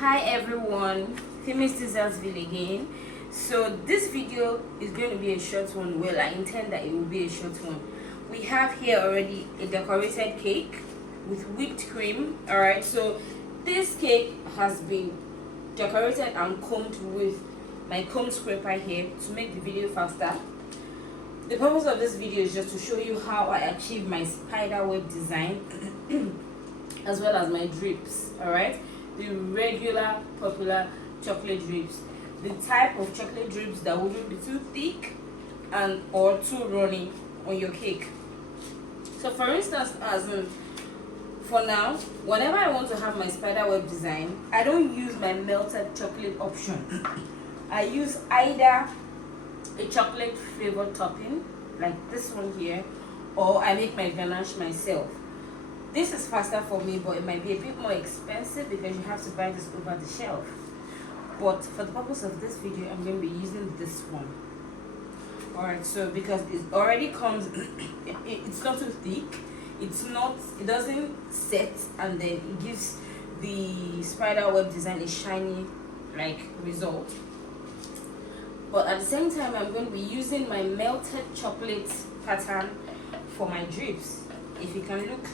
Hi everyone, Famous Dessertsville again. So this video is going to be a short one. Well, I intend that it will be a short one. We have here already a decorated cake with whipped cream. Alright, so this cake has been decorated and combed with my comb scraper here to make the video faster. The purpose of this video is just to show you how I achieved my spider web design as well as my drips. Alright, the regular popular chocolate drips, the type of chocolate drips that wouldn't be too thick and or too runny on your cake. So for instance, for now, whenever I want to have my spider web design, I don't use my melted chocolate option. I use either a chocolate flavored topping like this one here, or I make my ganache myself. This is faster for me, but it might be a bit more expensive because you have to buy this over the shelf. But for the purpose of this video, I'm going to be using this one. Alright, so because it already comes, it's not too thick, it doesn't set, and then it gives the spider web design a shiny like result. But at the same time, I'm going to be using my melted chocolate pattern for my drips. If you can look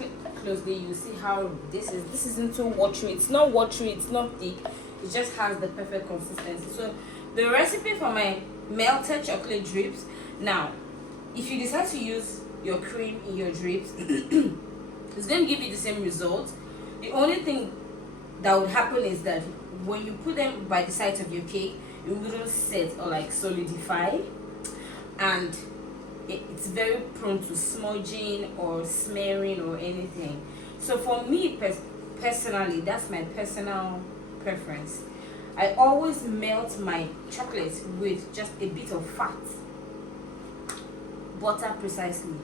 closely, you see how this isn't too watery. It's not watery, it's not thick, it just has the perfect consistency. So the recipe for my melted chocolate drips, now if you decide to use your cream in your drips, it's going to give you the same result. The only thing that would happen is that when you put them by the sides of your cake, it wouldn't set or like solidify, and it's very prone to smudging or smearing or anything. So for me personally, that's my personal preference. I always melt my chocolate with just a bit of fat, butter precisely.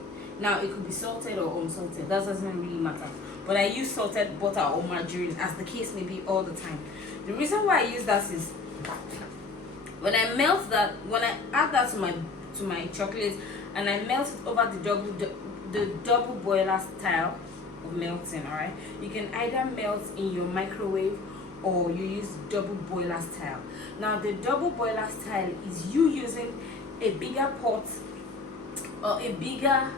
Now it could be salted or unsalted, that doesn't really matter, but I use salted butter or margarine as the case may be all the time. The reason why I use that is when I add that to my chocolate and I melt it over the double boiler style of melting. Alright, you can either melt in your microwave or you use double boiler style. Now the double boiler style is you using a bigger pot or a bigger,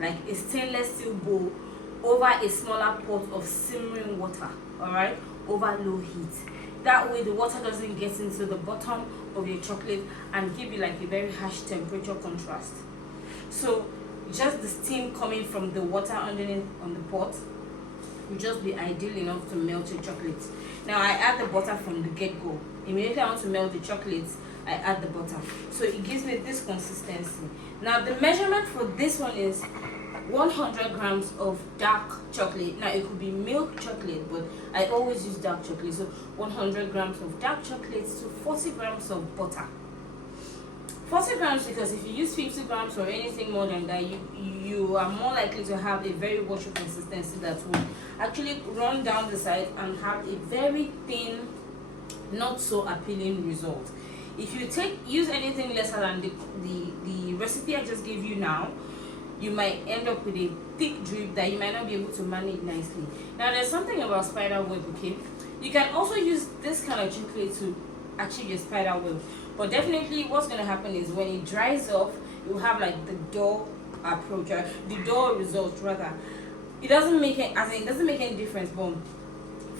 like a stainless steel bowl, over a smaller pot of simmering water. Alright, over low heat. That way the water doesn't get into the bottom of your chocolate and give you like a very harsh temperature contrast. So just the steam coming from the water underneath on the pot will just be ideal enough to melt your chocolate. Now I add the butter from the get-go. Immediately I want to melt the chocolates, I add the butter. So it gives me this consistency. Now the measurement for this one is 100 grams of dark chocolate. Now it could be milk chocolate, but I always use dark chocolate. So 100 grams of dark chocolate to 40 grams of butter. 40 grams because if you use 50 grams or anything more than that, you are more likely to have a very watery consistency that will actually run down the side and have a very thin, not so appealing result. If you use anything lesser than the recipe I just gave you now, you might end up with a thick drip that you might not be able to manage nicely. Now there's something about spider web, okay? You can also use this kind of chocolate to achieve your spider web, but definitely what's going to happen is when it dries off, you have like the dough approach, or the dough result rather. It doesn't make any difference, but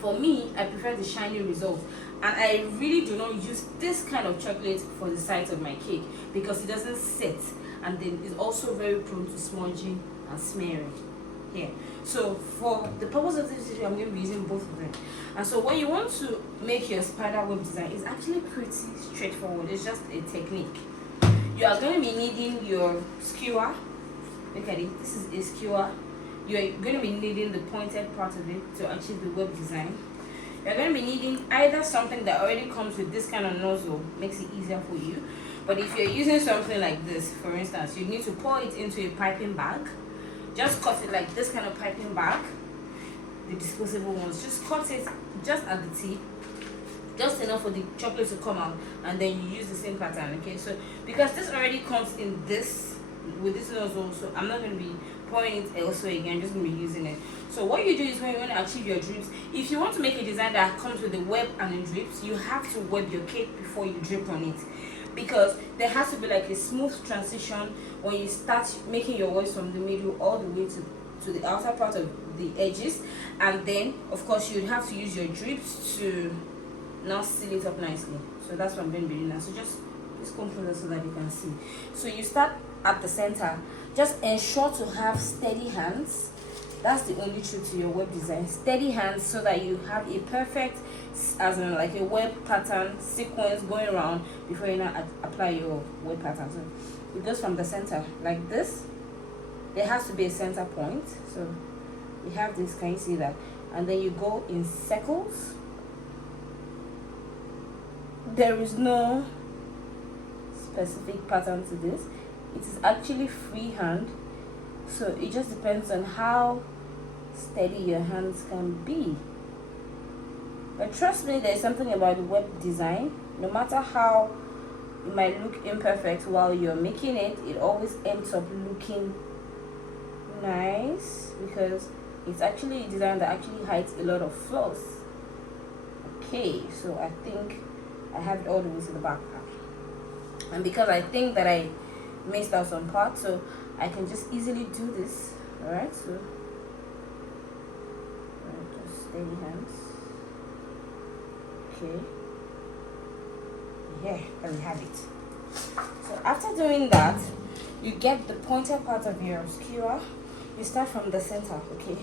for me, I prefer the shiny result, and I really do not use this kind of chocolate for the sides of my cake because it doesn't set, and then it's also very prone to smudging and smearing here. So for the purpose of this video, I'm going to be using both of them. And so when you want to make your spider web design, it's actually pretty straightforward. It's just a technique. You are going to be needing your skewer. Look at it, this is a skewer. You're going to be needing the pointed part of it to achieve the web design. You're going to be needing either something that already comes with this kind of nozzle, makes it easier for you. But if you're using something like this, for instance, you need to pour it into a piping bag. Just cut it like this kind of piping bag, the disposable ones. Just cut it just at the tip, just enough for the chocolate to come out, and then you use the same pattern. Okay, so because this already comes in this with this nozzle, so I'm not going to be pouring it elsewhere again. I'm just going to be using it. So what you do is when you want to achieve your drips, if you want to make a design that comes with a web and a drips, you have to web your cake before you drip on it, because there has to be like a smooth transition when you start making your webs from the middle all the way to the outer part of the edges. And then of course you'd have to use your drips to now seal it up nicely. So that's what I'm going to be doing now. So just come closer so that you can see. So you start at the center. Just ensure to have steady hands. That's the only trick to your web design. Steady hands, so that you have a perfect, as in like a web pattern sequence going around before you now apply your web pattern. So it goes from the center like this. There has to be a center point. So we have this, can you see that? And then you go in circles. There is no specific pattern to this. It is actually freehand, so it just depends on how steady your hands can be. But trust me, there's something about the web design. No matter how it might look imperfect while you're making it, it always ends up looking nice, because it's actually a design that actually hides a lot of flaws. Okay, so I think I have it all the way to the back now. And because I think that I missed out some parts, so I can just easily do this. Alright, so just steady hands. Okay. Yeah, there we have it. So after doing that, you get the pointer part of your skewer. You start from the center, okay?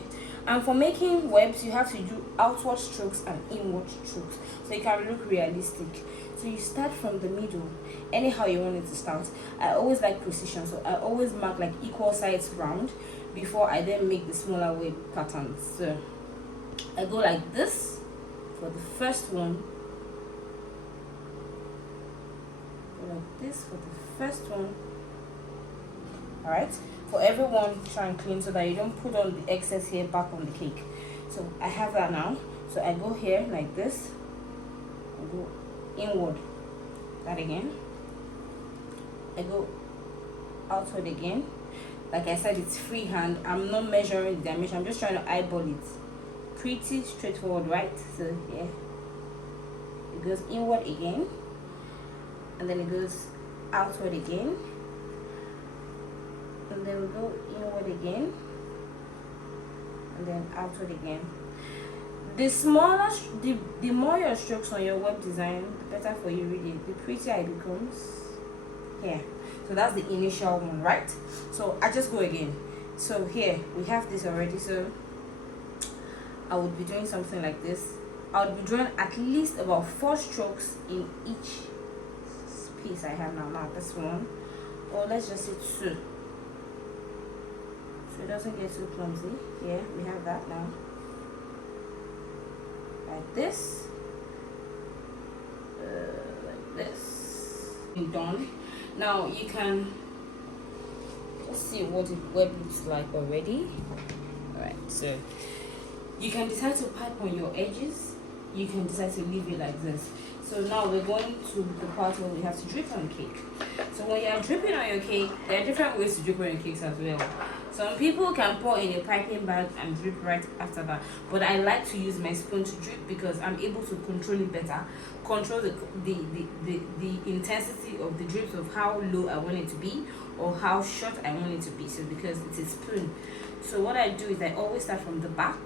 And for making webs, you have to do outward strokes and inward strokes, so it can look realistic. So you start from the middle, anyhow you want it to start. I always like precision, so I always mark like equal sides round before I then make the smaller web patterns. So I go like this for the first one, go like this for the first one. All right, for everyone, try and clean so that you don't put on the excess here back on the cake. So I have that now. So I go here like this, I go inward, that again, I go outward again. Like I said, it's freehand. I'm not measuring the dimension, I'm just trying to eyeball it. Pretty straightforward, right? So yeah, it goes inward again, and then it goes outward again, and then we go inward again, and then outward again. The smaller, the more your strokes on your web design, the better for you really, the prettier it becomes. Here, so that's the initial one, right? So I just go again. So here we have this already, so I would be doing something like this. I would be drawing at least about 4 strokes in each piece I have now. Now this one, or let's just say 2, so it doesn't get too clumsy. Here we have that now, like this, like this. Done. Now you can, let's see what the web looks like already. All right, so you can decide to pipe on your edges, you can decide to leave it like this. So now we're going to the part where we have to drip on the cake. So when you're dripping on your cake, there are different ways to drip on your cakes as well. Some people can pour in a piping bag and drip right after that, but I like to use my spoon to drip because I'm able to control it better, control the intensity of the drips, of how low I want it to be or how short I want it to be. So because it's a spoon, so what I do is I always start from the back.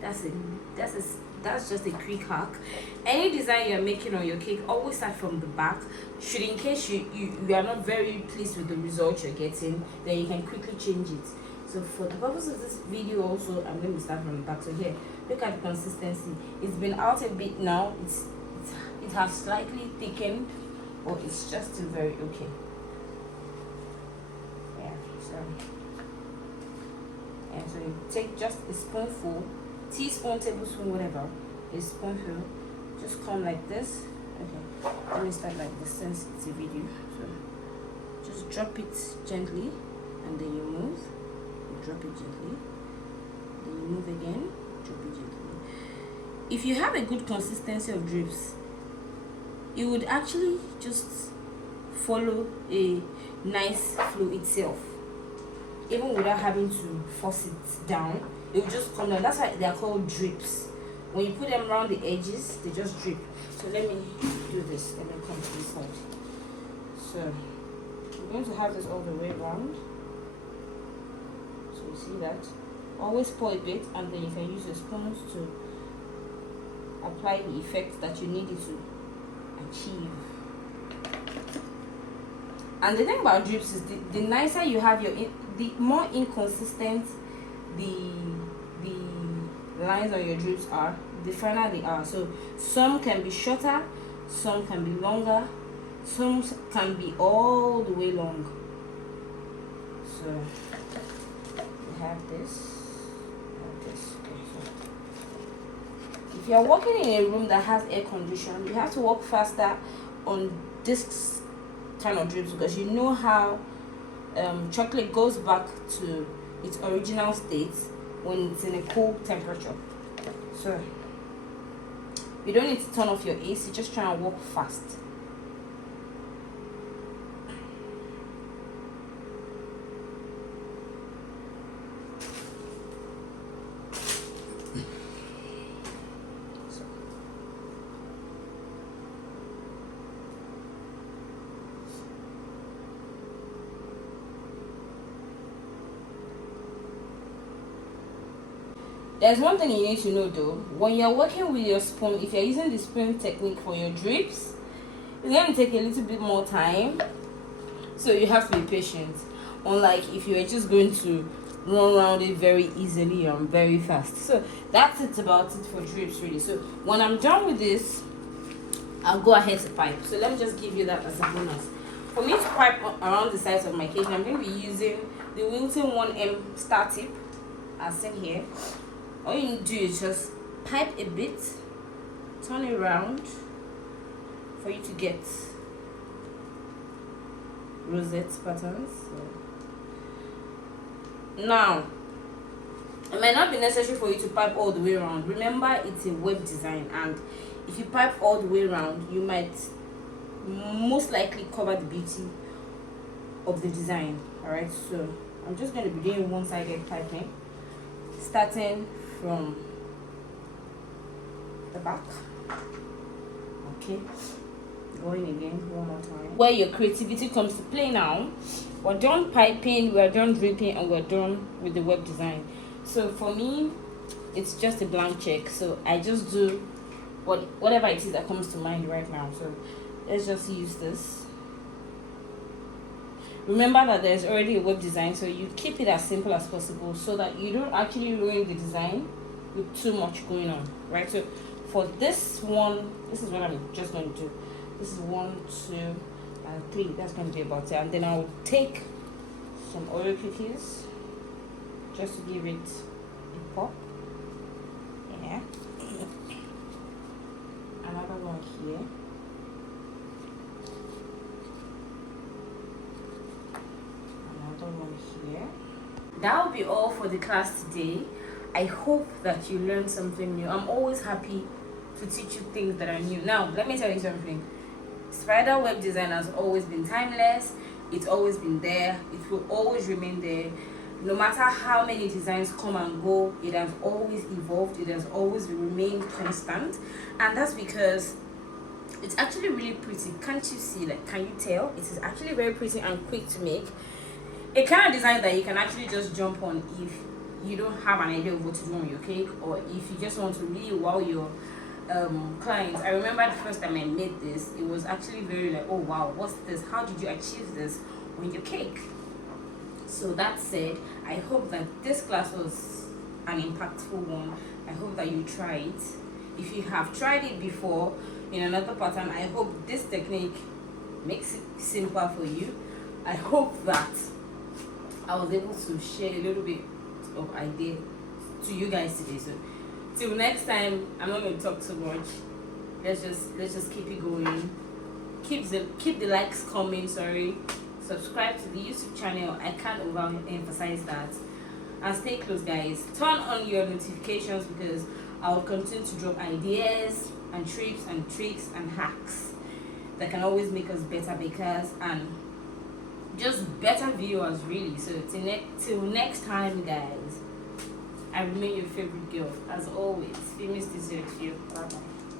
That's just a quick hack. Any design you're making on your cake, always start from the back. Should, in case you are not very pleased with the result you're getting, then you can quickly change it. So for the purpose of this video also, I'm going to start from the back. So here, look at the consistency. It's been out a bit now. It has slightly thickened, or it's just still very okay. So you take just a spoonful, teaspoon, tablespoon, whatever, a spoonful, just come like this. Okay, let me start like this since it's a video. So just drop it gently, and then you move, you drop it gently, then you move again, drop it gently. If you have a good consistency of drips, it would actually just follow a nice flow itself. even without having to force it down. It will just come down. That's why they are called drips. When you put them around the edges, they just drip. So let me do this. Let me come to this side. So we're going to have this all the way around. So you see that. Always pour a bit, and then you can use your spoons to apply the effect that you need it to achieve. And the thing about drips is the nicer you have the more inconsistent the lines on your drips are, the finer they are. So some can be shorter, some can be longer, some can be all the way long. So we have this. If you are working in a room that has air condition, you have to work faster on this kind of drips, because you know how chocolate goes back to its original state when it's in a cool temperature. So you don't need to turn off your AC, just try and work fast. There's one thing you need to know though. When you're working with your spoon, if you're using the spoon technique for your drips, it's going to take a little bit more time. So you have to be patient. Unlike if you are just going to run around it very easily and very fast. So that's it about it for drips really. So when I'm done with this, I'll go ahead to pipe. So let me just give you that as a bonus. For me to pipe around the sides of my cake, I'm going to be using the Winton 1M star tip as seen here. All you need to do is just pipe a bit, turn it around for you to get rosette patterns. So now, it might not be necessary for you to pipe all the way around. Remember, it's a web design, and if you pipe all the way around, you might most likely cover the beauty of the design. Alright, so I'm just going to be doing one-sided piping, starting from the back. Okay, going again one more time. Where your creativity comes to play now. We're done piping, we're done dripping, and we're done with the web design. So for me, it's just a blank check. So I just do whatever it is that comes to mind right now. So let's just use this. Remember that there's already a web design, so you keep it as simple as possible so that you don't actually ruin the design with too much going on, right? So for this one, this is what I'm just going to do. This is 1, 2, and 3. That's going to be about it. And then I'll take some Oreo cookies just to give it a pop. Yeah. Another one here. Here. That will be all for the class today. I hope that you learned something new. I'm always happy to teach you things that are new. Now, let me tell you something. Spider web design has always been timeless. It's always been there. It will always remain there. No matter how many designs come and go, it has always evolved. It has always remained constant. And that's because it's actually really pretty. Can't you see? Like, can you tell? It is actually very pretty and quick to make. A kind of design that you can actually just jump on if you don't have an idea of what to do on your cake, or if you just want to really wow your clients. I remember the first time I made this, it was actually very like, oh wow, what's this? How did you achieve this on your cake? So that said, I hope that this class was an impactful one. I hope that you try it. If you have tried it before in another pattern, I hope this technique makes it simpler for you. I hope that I was able to share a little bit of idea to you guys today. So till next time, I'm not going to talk too much. Let's just keep it going. Keep the likes coming. Sorry, subscribe to the YouTube channel. I can't overemphasize that. And stay close, guys. Turn on your notifications, because I'll continue to drop ideas and tips and tricks and hacks that can always make us better bakers and just better viewers, really. So till next time, guys, I remain your favorite girl as always, famous dessert. Bye bye.